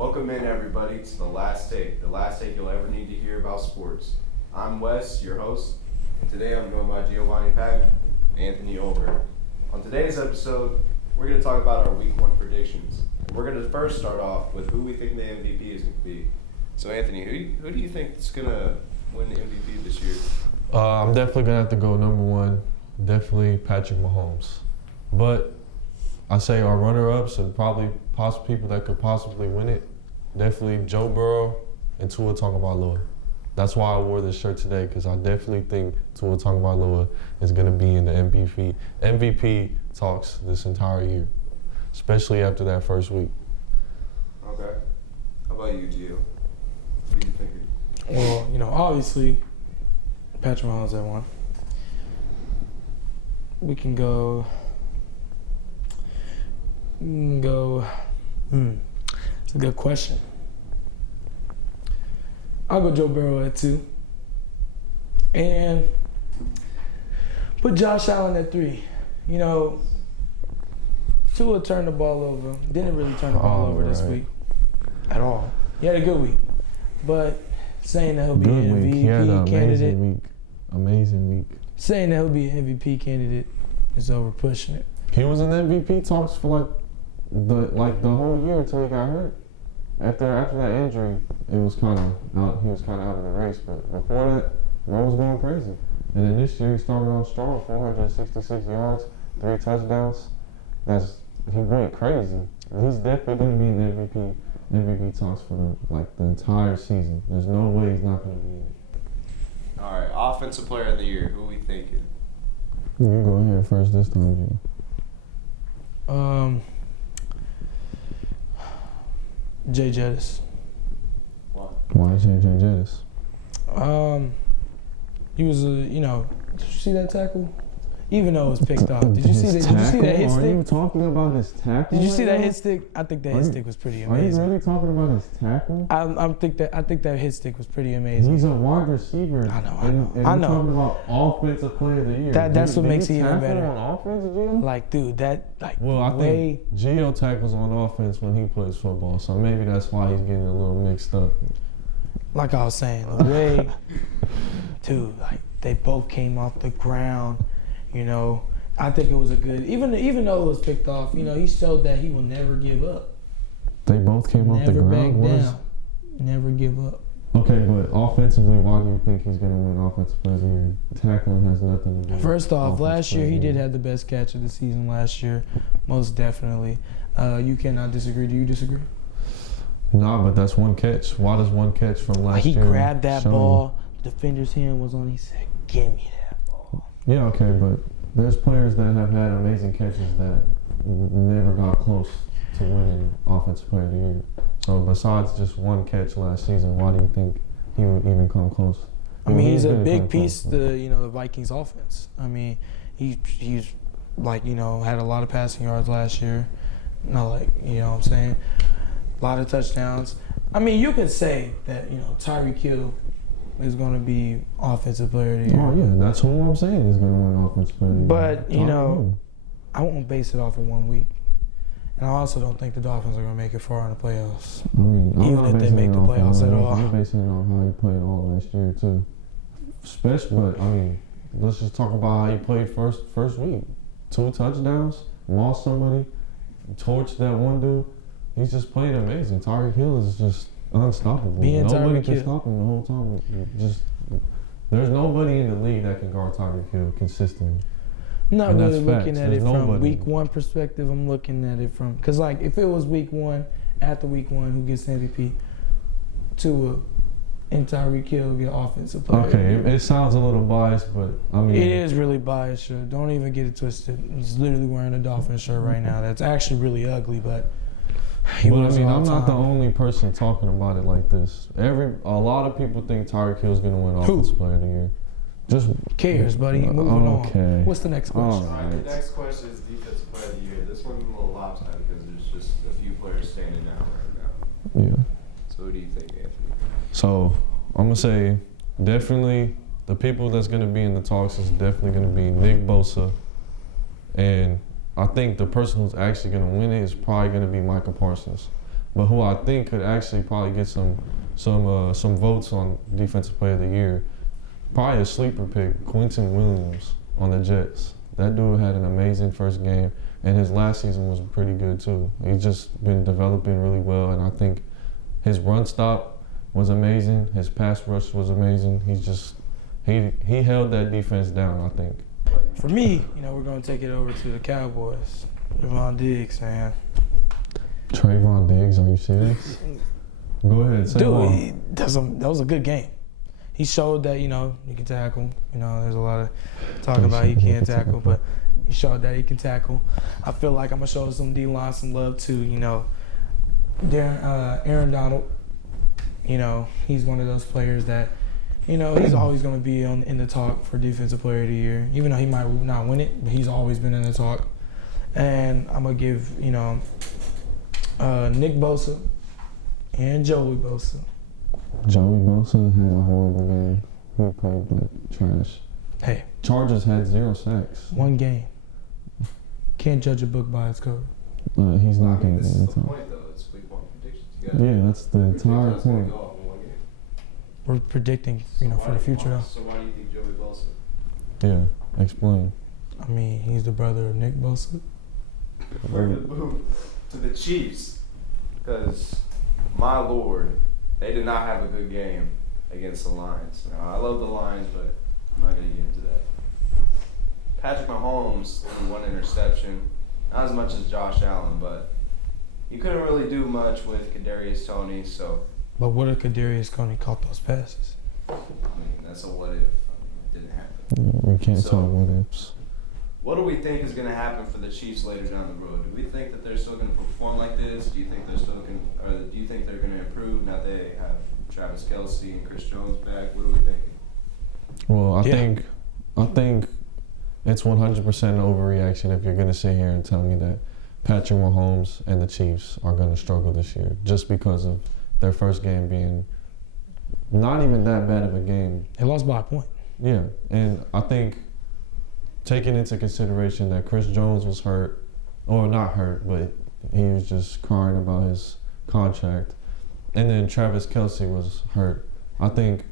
Welcome in, everybody, to the last take you'll ever need to hear about sports. I'm Wes, your host, and today I'm joined by Giovanni Patton and Anthony Olberg. On today's episode, we're going to talk about our Week 1 predictions. And we're going to first start off with who we think the MVP is going to be. So, Anthony, who do you think is going to win the MVP this year? I'm definitely going to have to go number one. Definitely Patrick Mahomes. But I say our runner-ups and possibly people that could possibly win it, definitely Joe Burrow and Tua Tagovailoa. That's why I wore this shirt today, because I definitely think Tua Tagovailoa is going to be in the MVP talks this entire year, especially after that first week. Okay. How about you, Gio? What do you think? Well, obviously, Patrick Mahomes at one. We can go. It's a good question. I'll go Joe Burrow at 2. And put Josh Allen at 3. Tua turned the ball over. Didn't really turn the ball over this week at all. He had a good week. But saying that he'll be an MVP candidate. Amazing week. Saying that he'll be an MVP candidate is over pushing it. He was in MVP talks for the whole year until he got hurt. After that injury, he was kind of out of the race. But before that, Mo was going crazy. And then this year he started on strong, 466 yards, 3 touchdowns. He went crazy. He's definitely going to be in MVP talks for the entire season. There's no way he's not going to be in it. All right, Offensive Player of the Year. Who are we thinking? You go ahead first this time, Jim. Jay Jettis. Why Jay Jettis? He was did you see that tackle? Even though it was picked off. Did you see that hit stick? Are you talking about his tackle? Did you see that hit stick? I think that hit stick was pretty amazing. Are you really talking about his tackle? I think that hit stick was pretty amazing. He's a wide receiver. I know. And you're talking about Offensive Player of the Year. That's what makes it even better. On offense, Gio? Dude, I think Gio tackles on offense when he plays football, so maybe that's why he's getting a little mixed up. Like I was saying, the way, dude, they both came off the ground. I think it was a good, even though it was picked off, he showed that he will never give up. They both came off the ground? Never back down. Never give up. Okay, but offensively, why do you think he's going to win Offensive Player of the Year? Tackling has nothing to do with it. First off, last year he did have the best catch of the season last year, most definitely. You cannot disagree. Do you disagree? Nah, but that's one catch. Why does one catch from last year? He grabbed that ball, the defender's hand was on, he said, "Give me that ball." Yeah, okay, but there's players that have had amazing catches that never got close to winning Offensive Player of the Year. So besides just one catch last season, why do you think he would even come close? He's a big piece to the Vikings offense. He's had a lot of passing yards last year. What I'm saying? A lot of touchdowns. You could say that, Tyreek Hill is going to be Offensive Player of the Year. Oh, yeah, that's who I'm saying is going to win Offensive Player of the Year. But, I won't base it off of 1 week. And I also don't think the Dolphins are going to make it far in the playoffs. Even if they make the playoffs at all. I'm basing it on how he played all last year, too. Let's just talk about how he played first week. 2 touchdowns, lost somebody, torched that one dude. He's just played amazing. Tyreek Hill is just unstoppable. Nobody can stop him the whole time. There's nobody in the league that can guard Tyreek Hill consistently. I'm not really looking at it from Week 1 perspective. I'm looking at it from, because if it was Week 1, after Week 1, who gets the MVP? Tua and Tyreek Hill get Offensive Player. Okay, it sounds a little biased, but it is really biased. Sure, don't even get it twisted. He's literally wearing a Dolphins shirt right now. That's actually really ugly, but. I'm not the only person talking about it like this. A lot of people think Tyreek Hill's going to win Offensive Player of the Year. Just cares, buddy. Moving on. What's the next question? All right. The next question is Defensive Player of the Year. This one's a little lopsided because there's just a few players standing out right now. Yeah. So what do you think, Anthony? So I'm going to say definitely the people that's going to be in the talks is definitely going to be Nick Bosa. And I think the person who's actually going to win it is probably going to be Micah Parsons. But who I think could actually probably get some votes on Defensive Player of the Year, probably a sleeper pick, Quentin Williams on the Jets. That dude had an amazing first game, and his last season was pretty good too. He's just been developing really well, and I think his run stop was amazing. His pass rush was amazing. He held that defense down, I think. For me, we're going to take it over to the Cowboys. Trevon Diggs, man. Trayvon Diggs, are you serious? Go ahead, say more. Dude, that was a good game. He showed that, you can tackle. There's a lot of talk about he can't tackle, but he showed that he can tackle. I feel like I'm going to show some D-line some love too, Aaron Donald, he's one of those players that, he's always going to be in the talk for Defensive Player of the Year. Even though he might not win it, but he's always been in the talk. And I'm going to give, Nick Bosa and Joey Bosa. Joey Bosa had a horrible game. He played like trash. Hey. Chargers had 0 sacks. One game. Can't judge a book by its cover. He's not going to This be in is the the top. point, though. It's week 1 predictions. Yeah, that's the entire point. We're predicting, for the future, though. So why do you think Joey Bosa? Yeah, explain. I mean, he's the brother of Nick Bosa. We're going to move to the Chiefs because, my Lord, they did not have a good game against the Lions. Now, I love the Lions, but I'm not going to get into that. Patrick Mahomes threw 1 interception, not as much as Josh Allen, but he couldn't really do much with Kadarius Toney, so. But what if Kadarius Toney caught those passes? I mean, that's a what if. It didn't happen. We can't So- talk what ifs. What do we think is going to happen for the Chiefs later down the road? Do we think that they're still going to perform like this? Do you think they're still going, or do you think they're going to improve now they have Travis Kelce and Chris Jones back? What are we thinking? Well, I think it's 100% an overreaction if you're going to sit here and tell me that Patrick Mahomes and the Chiefs are going to struggle this year just because of their first game being not even that bad of a game. They lost by a point. Yeah, and I think taking into consideration that Chris Jones was hurt, or not hurt, but he was just crying about his contract, and then Travis Kelce was hurt. I think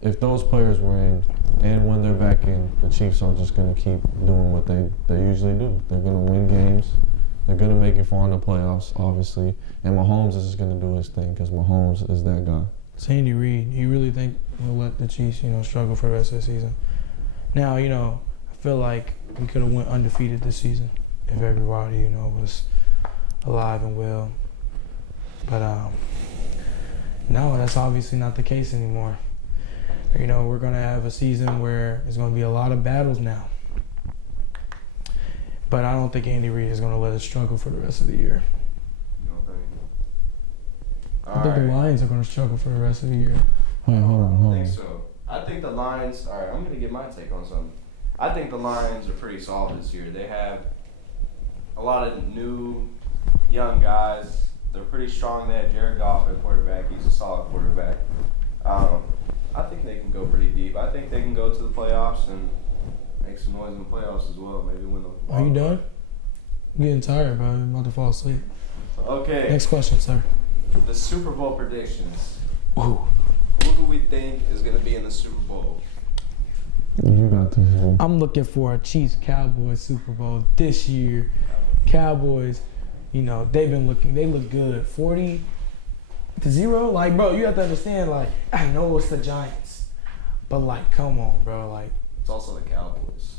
if those players were in, and when they're back in, the Chiefs are just going to keep doing what they usually do. They're going to win games. They're going to make it far in the playoffs, obviously. And Mahomes is just going to do his thing because Mahomes is that guy. Sandy Reid, you really think he'll let the Chiefs, struggle for the rest of the season? Now, I feel like we could have went undefeated this season if everybody, was alive and well. But no, that's obviously not the case anymore. We're going to have a season where there's going to be a lot of battles now. But I don't think Andy Reid is going to let us struggle for the rest of the year. You don't think? I think the Lions are going to struggle for the rest of the year. Wait, hold I on. think so. I think the Lions, all right, I'm going to get my take on something. I think the Lions are pretty solid this year. They have a lot of new, young guys. They're pretty strong. They have Jared Goff at quarterback. He's a solid quarterback. I think they can go pretty deep. I think they can go to the playoffs and make some noise in the playoffs as well. Maybe win the. Are you done? I'm getting tired, bro. I'm about to fall asleep. Okay. Next question, sir. The Super Bowl predictions. Ooh. Who do we think is going to be in the Super Bowl? You got this. Bro. I'm looking for a Chiefs-Cowboys Super Bowl this year. Cowboys, they look good. 40-0. Like, bro, you have to understand, like, I know it's the Giants. But, like, come on, bro. Like, It's also the Cowboys.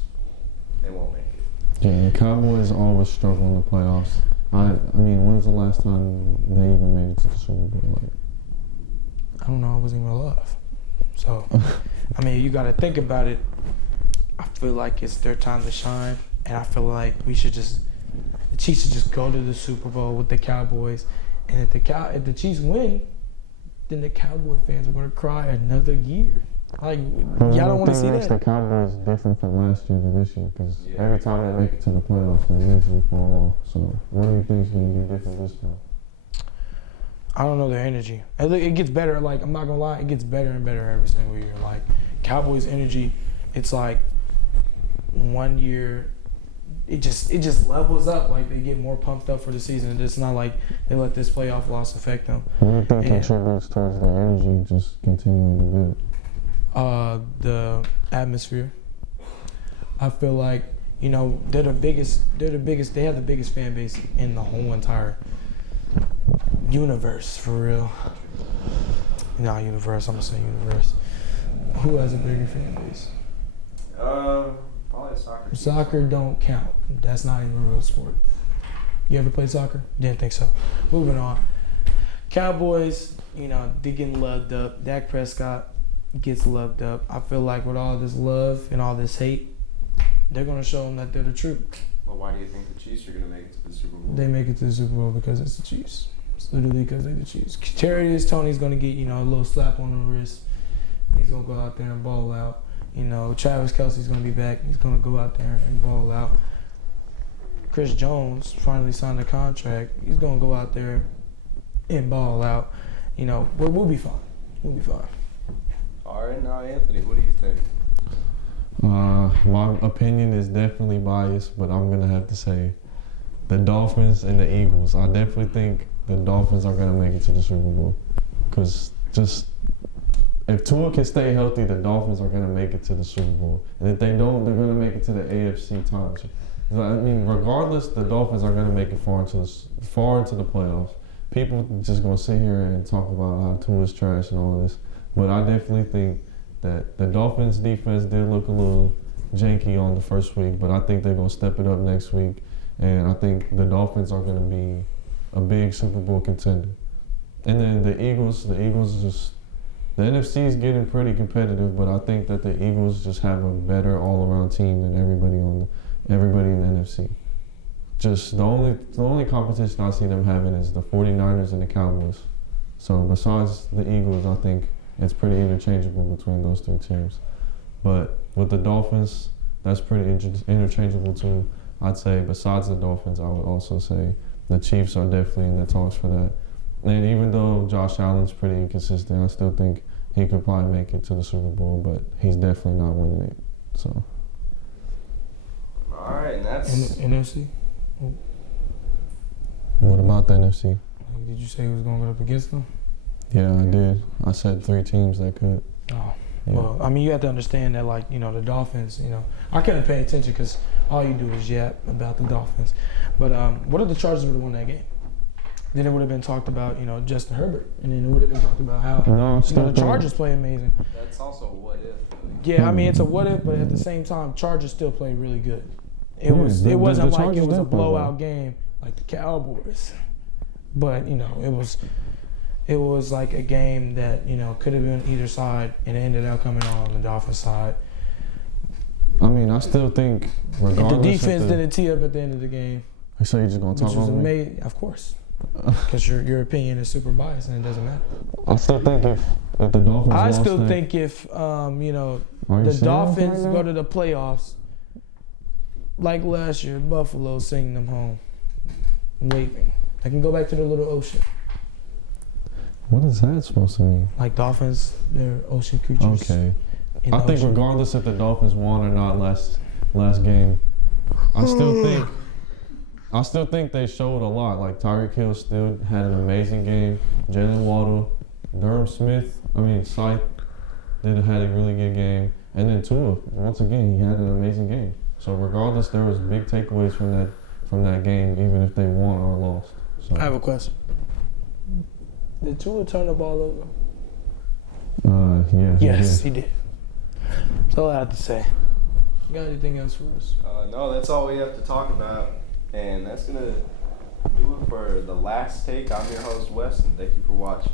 They won't make it. Yeah, the Cowboys always struggle in the playoffs. I mean, when's the last time they even made it to the Super Bowl? Like, I don't know. I wasn't even alive. So, I mean, you got to think about it. I feel like it's their time to shine. And I feel like the Chiefs should just go to the Super Bowl with the Cowboys. And if the Chiefs win, then the Cowboy fans are going to cry another year. Like, y'all don't want to see makes that. the Cowboys different from last year to this year because every time they make it to the playoffs, they usually fall off. So, what do you think is going to be different this time? I don't know their energy. It gets better. Like, I'm not going to lie, it gets better and better every single year. Like, Cowboys' energy, it's like 1 year it just levels up. Like they get more pumped up for the season. It's not like they let this playoff loss affect them. What do you think And- contributes towards their energy just continuing to build? The atmosphere. I feel like, you know, they have the biggest fan base in the whole entire universe, for real. Not universe, I'm gonna say universe. Who has a bigger fan base? Probably soccer. team. Soccer don't count. That's not even a real sport. You ever played soccer? Didn't think so. Moving on. Cowboys, you know, they getting loved up. Dak Prescott gets loved up. I feel like with all this love and all this hate, they're going to show them that they're the truth. But why do you think the Chiefs are going to make it to the Super Bowl? They make it to the Super Bowl because it's the Chiefs. It's literally because they're the Chiefs. Terrius Tony's going to get, you know, a little slap on the wrist. He's going to go out there and ball out. You know, Travis Kelce's going to be back. He's going to go out there and ball out. Chris Jones finally signed a contract. He's going to go out there and ball out. You know, we'll be fine. We'll be fine. All right, now Anthony, what do you think? My opinion is definitely biased, but I'm gonna have to say the Dolphins and the Eagles. I definitely think the Dolphins are gonna make it to the Super Bowl, because just if Tua can stay healthy, the Dolphins are gonna make it to the Super Bowl, and if they don't, they're gonna make it to the AFC title. I mean, regardless, the Dolphins are gonna make it far into the playoffs. People just gonna sit here and talk about how Tua's trash and all this, but I definitely think that the Dolphins defense did look a little janky on the first week, but I think they're going to step it up next week, and I think the Dolphins are going to be a big Super Bowl contender. And then the Eagles just, the NFC is getting pretty competitive, but I think that the Eagles just have a better all-around team than everybody in the NFC. Just the only competition I see them having is the 49ers and the Cowboys. So besides the Eagles, I think it's pretty interchangeable between those three teams. But with the Dolphins, that's pretty interchangeable too. I'd say besides the Dolphins, I would also say the Chiefs are definitely in the talks for that. And even though Josh Allen's pretty inconsistent, I still think he could probably make it to the Super Bowl, but he's definitely not winning it. So. All right, and that's NFC? What about the NFC? Did you say he was going to go up against them? Yeah, I did. I said 3 teams that could. Oh. Yeah. Well, I mean, you have to understand that, like, you know, the Dolphins, you know, I couldn't pay attention because all you do is yap about the Dolphins. But what if the Chargers would have won that game? Then it would have been talked about, you know, Justin Herbert. And then it would have been talked about how the Chargers play amazing. that's also what if. Yeah, I mean, it's a what if, but at the same time, Chargers still played really good. It Yeah, wasn't the like Chargers it was a did play blowout game like the Cowboys. But, you know, it was like a game that, you know, could have been either side, and it ended up coming on the Dolphins side. I mean, I still think regardless The defense of didn't tee up at the end of the game, So you're just gonna talk which was about me? amazing, of course, because your opinion is super biased and it doesn't matter. I still think if the Dolphins I lost still that- think if you know, Are you the serious Dolphins right go now? to the playoffs, like last year, Buffalo singing them home, waving. They can go back to the little ocean. What is that supposed to mean? Like dolphins, they're ocean creatures. Okay. in I the think ocean. regardless if the Dolphins won or not last game, I still think they showed a lot. Like Tyreek Hill still had an amazing game. Jalen Waddle, Scythe had a really good game. And then Tua, once again, he had an amazing game. So regardless, there was big takeaways from that game, even if they won or lost. So I have a question. Did Tua turn the ball over? yeah. Yes, he did. That's all I have to say. You got anything else for us? No, that's all we have to talk about. And that's going to do it for the last take. I'm your host, Wes, and thank you for watching.